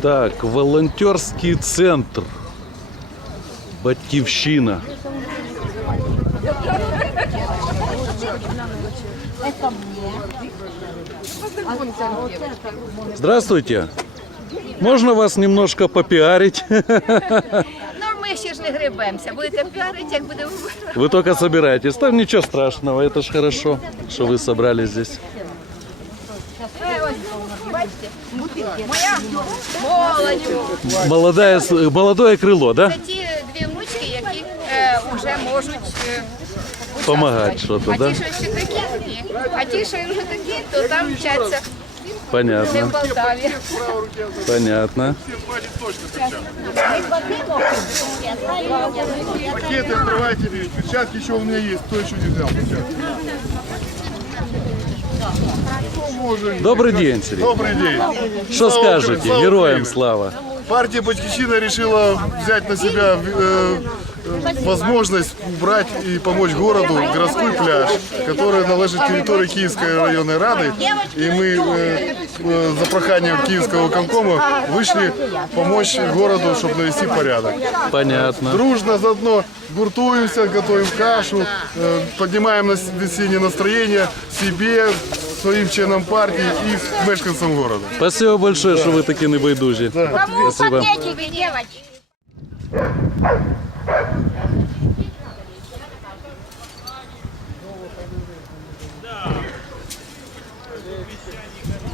Так, волонтерский центр. Батьковщина. Здравствуйте. Можно вас немножко попиарить? Ну, мы еще же не гребемся. Будете пиарить, как будем... Вы только собираетесь. Там ничего страшного. Это ж хорошо, что вы собрались здесь бачите, Молодое, молодое крыло, да? Помогать что-то, да? Понятно. Понятно. Пакеты открывайте, перчатки еще у меня есть, кто еще не взял. Добрый день, Сергей. Добрый, Добрый день. Что скажете? слава скажете? Героям слава. Партия «Батьковщина» решила взять на себя э, возможность убрать и помочь городу городской пляж, который наложит территорию Киевской районной рады. И мы э, э, за проханием Киевского конкома вышли помочь городу, чтобы навести порядок. Понятно. Дружно заодно гуртуемся, готовим кашу, э, поднимаем на весеннее настроение себе, своим членам партии и мешканцам города. Спасибо большое, да. что вы такие небайдужие. Да. Спасибо. Спасибо. Да. Thank Christian, you